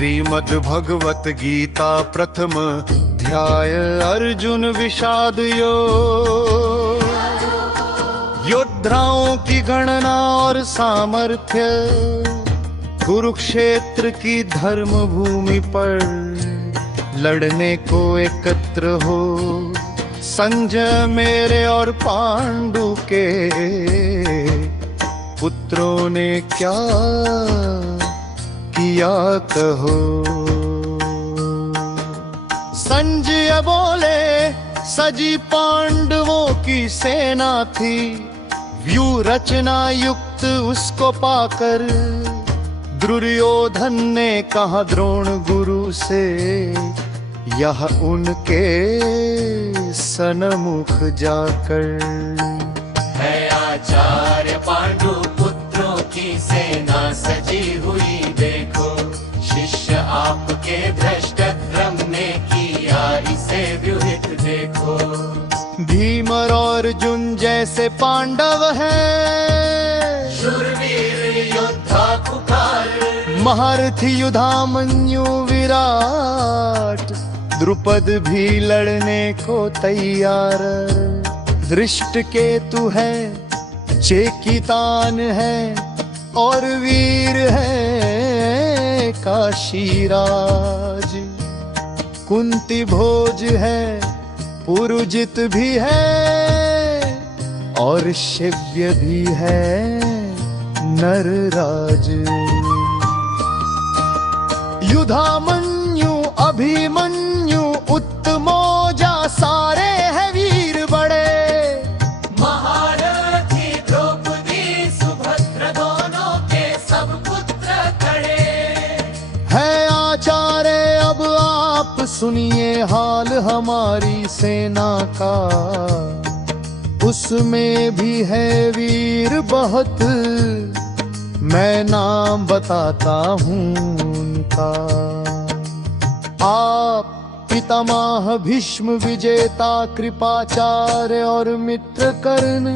श्रीमद् भगवत गीता प्रथम अध्याय अर्जुन विषाद योग। योद्धाओं की गणना और सामर्थ्य कुरुक्षेत्र की धर्म भूमि पर लड़ने को एकत्र हो। संजय मेरे और पांडु के पुत्रों ने क्या किया कहो। संजय बोले सजी पांडवों की सेना थी, व्यू रचना युक्त उसको पाकर दुर्योधन ने कहा द्रोण गुरु से, यह उनके सन्मुख जाकर। है आचार्य पांडु पुत्रों की सेना सजी हुई देखो, शिष्य आपके धृष्ट ने किया इसे व्यूहित देखो। भीम और अर्जुन जैसे पांडव हैं, शूरवीर योद्धा पुकार, महारथी युधामन्यु विराट, द्रुपद भी लड़ने को तैयार। धृष्टकेतु है, चेकितान है और वीर है काशीराज। कुंती भोज है, पुरुजित भी है और शिव्य भी है नरराज। युधामन्यु अभिमन्यु उत्तमौजा सारे हैं वीर बड़े। महारथी द्रौपदी सुभद्र दोनों के सब पुत्र खड़े। है आचार्य अब आप सुनिए हाल हमारी सेना का, उसमें भी है वीर बहुत, मैं नाम बताता हूँ उनका। आप पितामह भीष्म विजेता कृपाचार्य और मित्र कर्ण,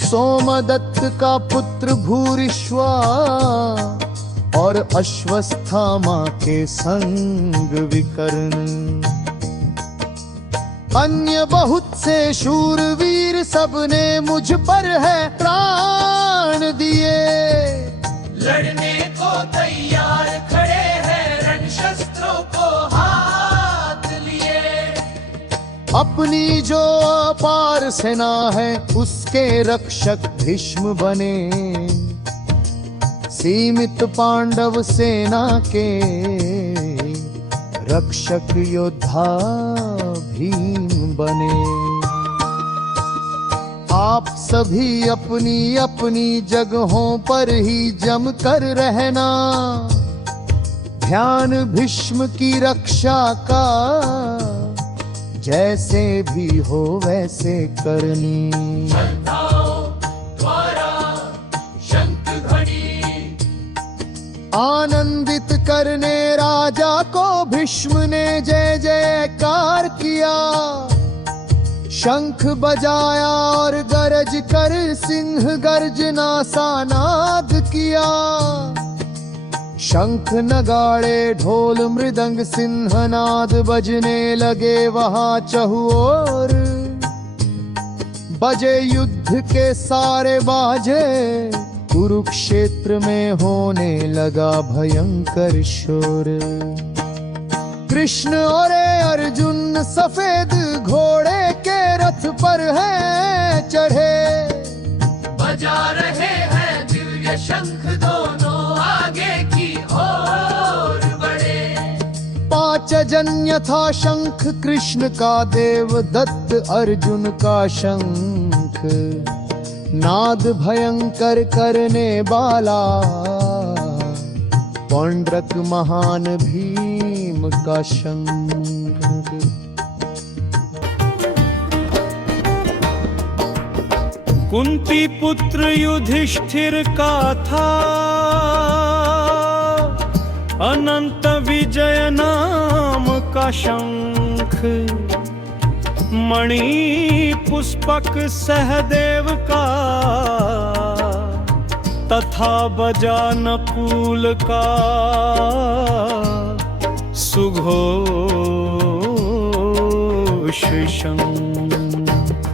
सोमदत्त का पुत्र भूरिश्वा और अश्वस्थामा के संग विकर्ण। अन्य बहुत से शूरवीर सबने मुझ पर है प्राण दिए। लड़ने को तैयार खड़े हैं, रण शस्त्रों को हाथ लिए। अपनी जो अपार सेना है उसके रक्षक भीष्म बने, सीमित पांडव सेना के रक्षक योद्धा भीम बने। आप सभी अपनी अपनी जगहों पर ही जम कर रहना, ध्यान भीष्म की रक्षा का जैसे भी हो वैसे करनी। आनंदित करने राजा को भीष्म ने जय जयकार किया। शंख बजाया और गरज कर सिंह गर्जना सा नाद किया। शंख नगाड़े ढोल मृदंग सिंहनाद बजने लगे वहां चहुओर। बजे युद्ध के सारे बाजे, कुरुक्षेत्र में होने लगा भयंकर शोर। कृष्ण और अर्जुन सफेद घोड़े के रथ पर हैं चढ़े। बजा रहे हैं दिव्य शंख दोनों आगे की ओर बढ़े। 5 जन्य था शंख कृष्ण का, देवदत्त अर्जुन का शंख, नाद भयंकर करने वाला पौंड्रक महान भीम का शंख। कुंती पुत्र युधिष्ठिर का था, अनंत विजय नाम का शंख। मणि पुष्पक सहदेव का, तथा बजा नकुल का। सुघोष शंख।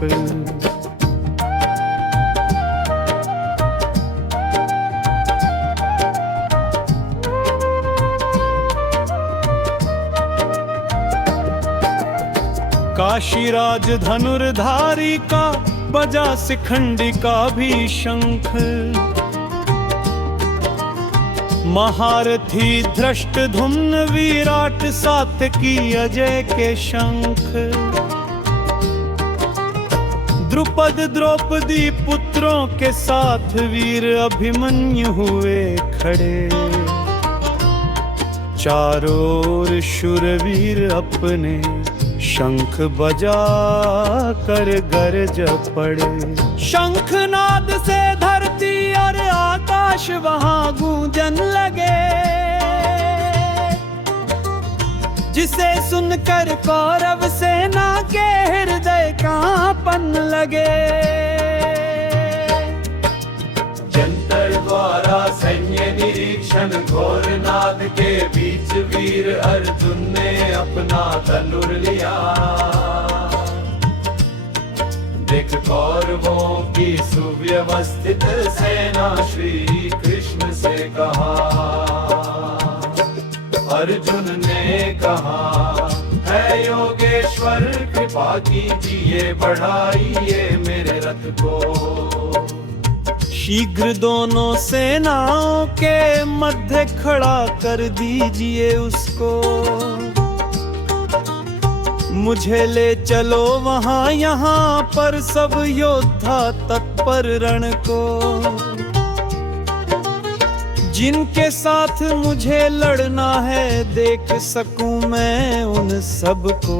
काशीराज धनुर्धारी का बजा शिखंडी का भी शंख। महारथी धृष्ट धुम्न विराट सात्यकी अजय के शंख। द्रुपद द्रौपदी पुत्रों के साथ वीर अभिमन्यु हुए खड़े। चारों ओर शूरवीर अपने शंख बजा कर गरज पड़े। शंखनाद से धरती और आकाश वहां गूंजन लगे। जिसे सुनकर कौरव सेना के हृदय कांपन लगे। जंतर द्वारा सैन्य निरीक्षण घोर नाद के बीच वीर अर्जुन ने अपना धनुर लिया। देख कौरवों की सुव्यवस्थित सेना श्री कृष्ण से कहा। अर्जुन ने कहा है योगेश्वर कृपा कीजिए बढ़ाइए मेरे रथ को। शीघ्र दोनों सेनाओं के मध्य खड़ा कर दीजिए उसको। मुझे ले चलो वहां यहाँ पर सब योद्धा तत्पर रण को। जिनके साथ मुझे लड़ना है देख सकूं मैं उन सबको।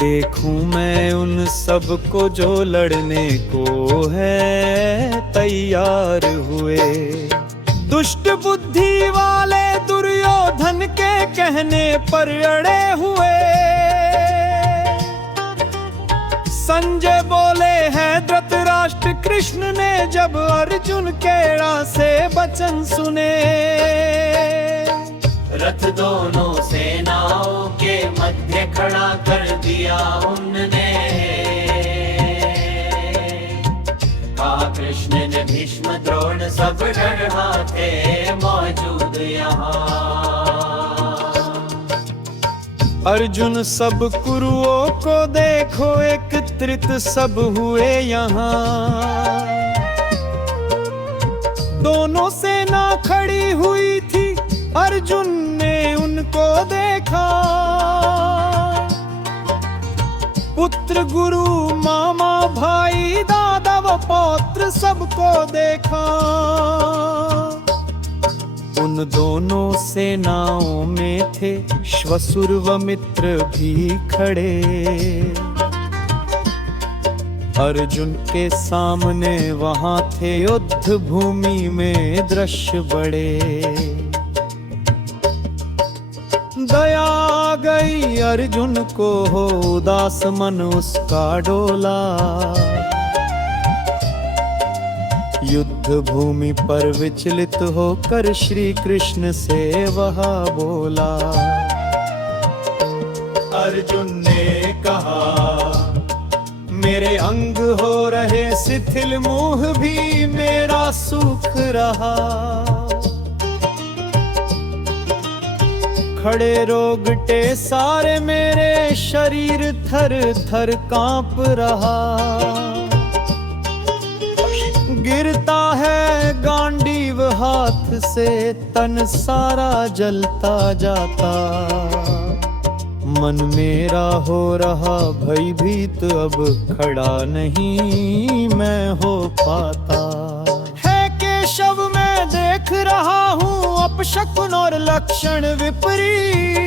देखूं मैं उन सब को जो लड़ने को है तैयार हुए। दुष्ट बुद्धि वाले दुर्योधन के कहने पर अड़े हुए। संजय बोले हैं धृतराष्ट्र कृष्ण ने जब अर्जुन केड़ा से वचन सुने। रथ दोनों सेनाओं के मध्य खड़ा कर दिया उनने। कहा कृष्ण ने भीष्म द्रोण सब डरा थे मौजूद यहाँ। अर्जुन सब कुरुओं को देखो एकत्रित सब हुए यहाँ। दोनों सेना खड़ी हुई थी अर्जुन ने उनको देखा। पुत्र गुरु मामा भाई दादा व पौत्र सबको देखा। उन दोनों सेनाओं में थे श्वसुर व मित्र भी खड़े। अर्जुन के सामने वहां थे युद्ध भूमि में दृश्य बड़े। दया गई अर्जुन को हो उदास मन उसका डोला। युद्ध भूमि पर विचलित होकर श्री कृष्ण से वह बोला। अर्जुन ने कहा मेरे अंग हो रहे शिथिल मुंह भी मेरा सुख रहा। खड़े रोगटे सारे मेरे शरीर थर थर कांप रहा। गिरता है गांडीव हाथ से तन सारा जलता जाता। मन मेरा हो रहा भयभीत अब खड़ा नहीं मैं हो पाता। है केशव मैं देख रहा हूँ अपशकुन और लक्षण विपरीत।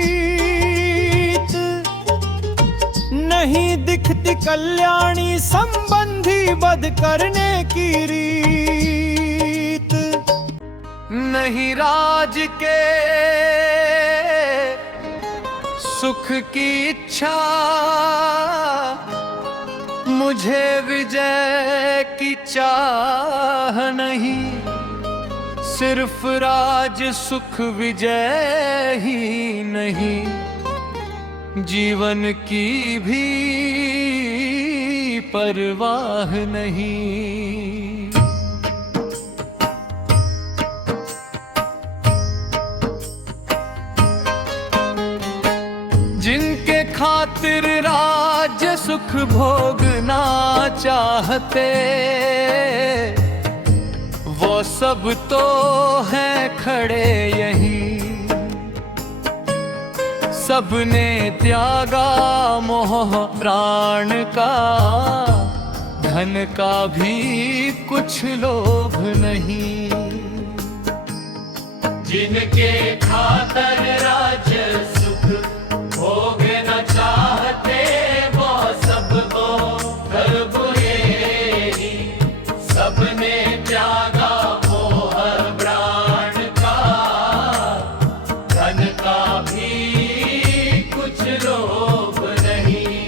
नहीं दिखती कल्याणी संबंधी वध करने की रीत। नहीं राज के सुख की इच्छा मुझे विजय की चाह नहीं। सिर्फ राज सुख विजय ही नहीं, जीवन की भी परवाह नहीं। जिनके खातिर राज्य सुख भोगना चाहते, वो सब तो हैं खड़े यहीं। सबने त्यागा मोह प्राण का, धन का भी कुछ लोभ नहीं। जिनके खातर राज्य सुख भोगना चाहते, वो सबको गर्भ ये सबने त्यागा मोह प्राण का, धन का भी कुछ लोभ नहीं।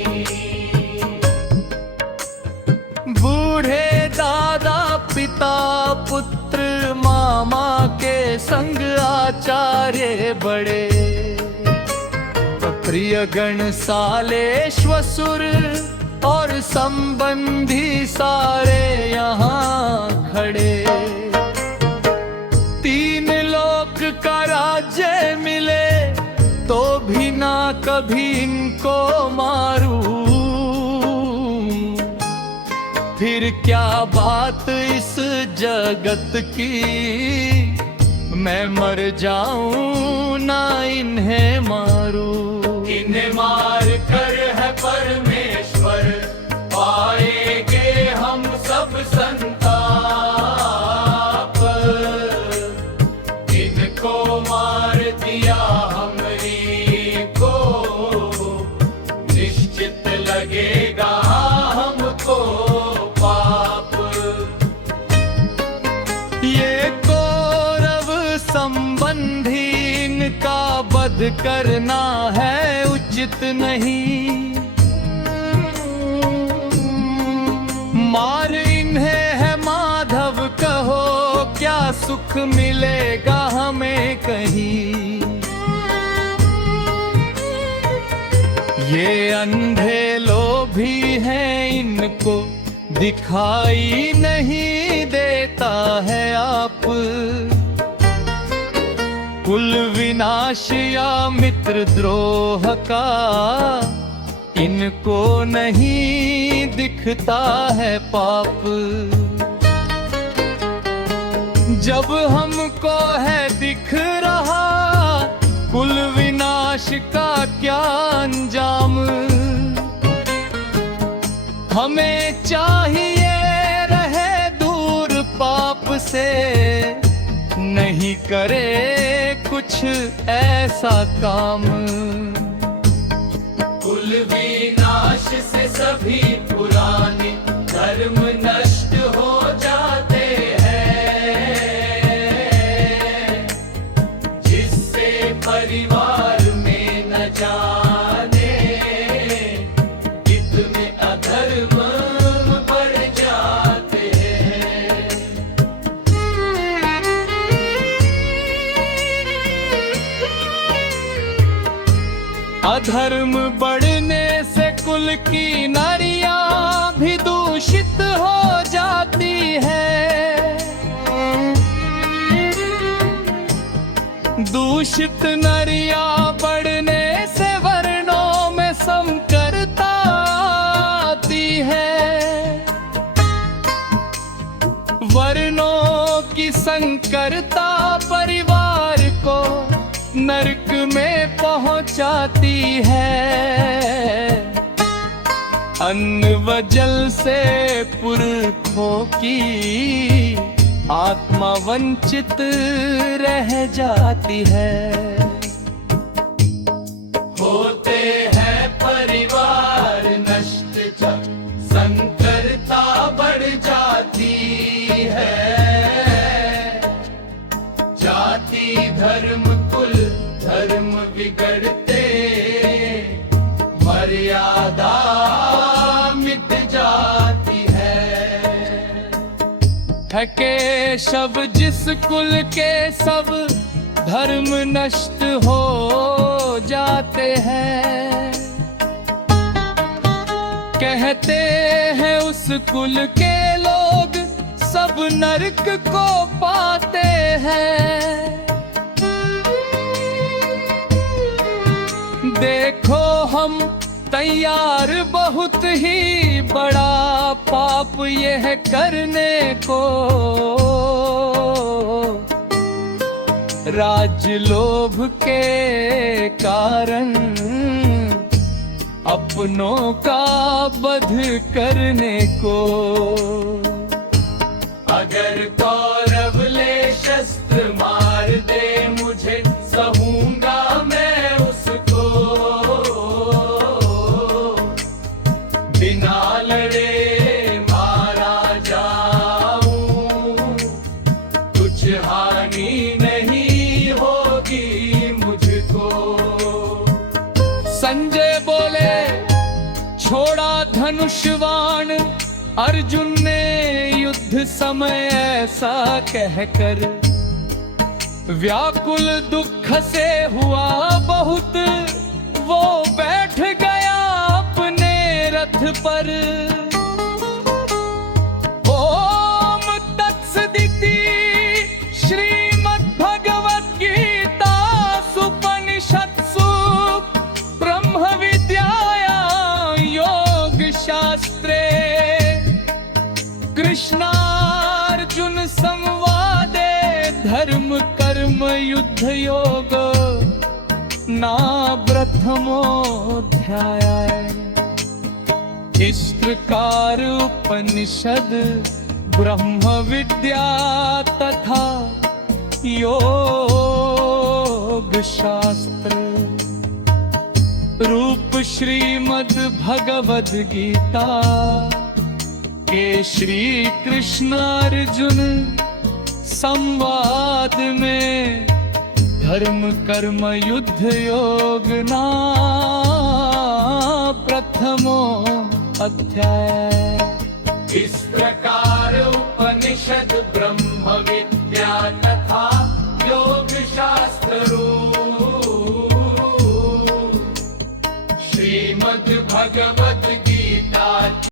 बूढ़े दादा पिता पुत्र मामा के संग आचार्य बड़े, प्रिय गण साले श्वसुर और संबंधी सारे यहाँ खड़े। तीन लोक का राज्य मिले तो भी ना कभी इनको मारूं। फिर क्या बात इस जगत की, मैं मर जाऊं ना इन्हें मारूं। इन्हें मार कर है परमेश्वर पाएंगे हम सब संताप। इनको मार दिया हमरी को, निश्चित लगेगा हमको पाप। ये कौरव संबंधी इनका वध करना है उचित नहीं। मार इन्हें है माधव कहो, क्या सुख मिलेगा हमें कहीं। ये अंधे लोभी हैं, इनको दिखाई नहीं देता है आप। कुल विनाश या मित्र द्रोह का इनको नहीं दिखता है पाप। जब हमको है दिख रहा कुल विनाश का क्या अंजाम, हमें चाहिए रहे दूर पाप से, नहीं करे कुछ ऐसा काम। कुल विनाश से सभी पुराने धर्म नष्ट हो जाते हैं, जिससे परिवार में न जाने कितने अधर्म बढ़ जाते हैं। अधर्म बढ़ने से कुल की नारियां भी दूषित हो जाती है। दूषित नारियां बढ़ने से वर्णों में संकरता आती है। वर्णों की संकरता परिवार को नरक में पहुंचाती है। अन्न व जल से पुरखों की आत्मा वंचित रह जाती है। होते हैं परिवार नष्ट जब संकरता बढ़ जाती है। जाति धर्म कुल धर्म बिगड़ते, मर्यादा मिट जाती है केशव जिस कुल के सब धर्म नष्ट हो जाते हैं। कहते हैं उस कुल के लोग सब नरक को पाते हैं। देखो हम तैयार बहुत ही बड़ा पाप यह करने को, राज्य लोभ के कारण अपनों का वध करने को। अगर कौरव ले शस्त्र मार दे मुझे, सहूंगा मैं उसको। बिना लड़े मारा जाऊं, कुछ हानि नहीं होगी मुझको। संजय बोले छोड़ा धनुष्वाण अर्जुन ने युद्ध समय ऐसा कहकर। व्याकुल दुख से हुआ बहुत वो बैठ गया अपने रथ पर। ओम तत्सदिति श्रीमद्भगवद्गीतासूपनिषत्सु ब्रह्म विद्यायां योग शास्त्रे कृष्णार्जुन संवादे धर्म कर्म युद्ध योग ना प्रथमोऽध्याय। इस प्रकार उपनिषद ब्रह्म विद्या तथा योग शास्त्र रूप श्रीमद् भगवद गीता के श्री कृष्ण अर्जुन संवाद में धर्म कर्म युद्ध योग ना प्रथमो अध्याय। इस प्रकार उपनिषद ब्रह्म विद्या तथा योग शास्त्र रूप श्रीमद् भगवद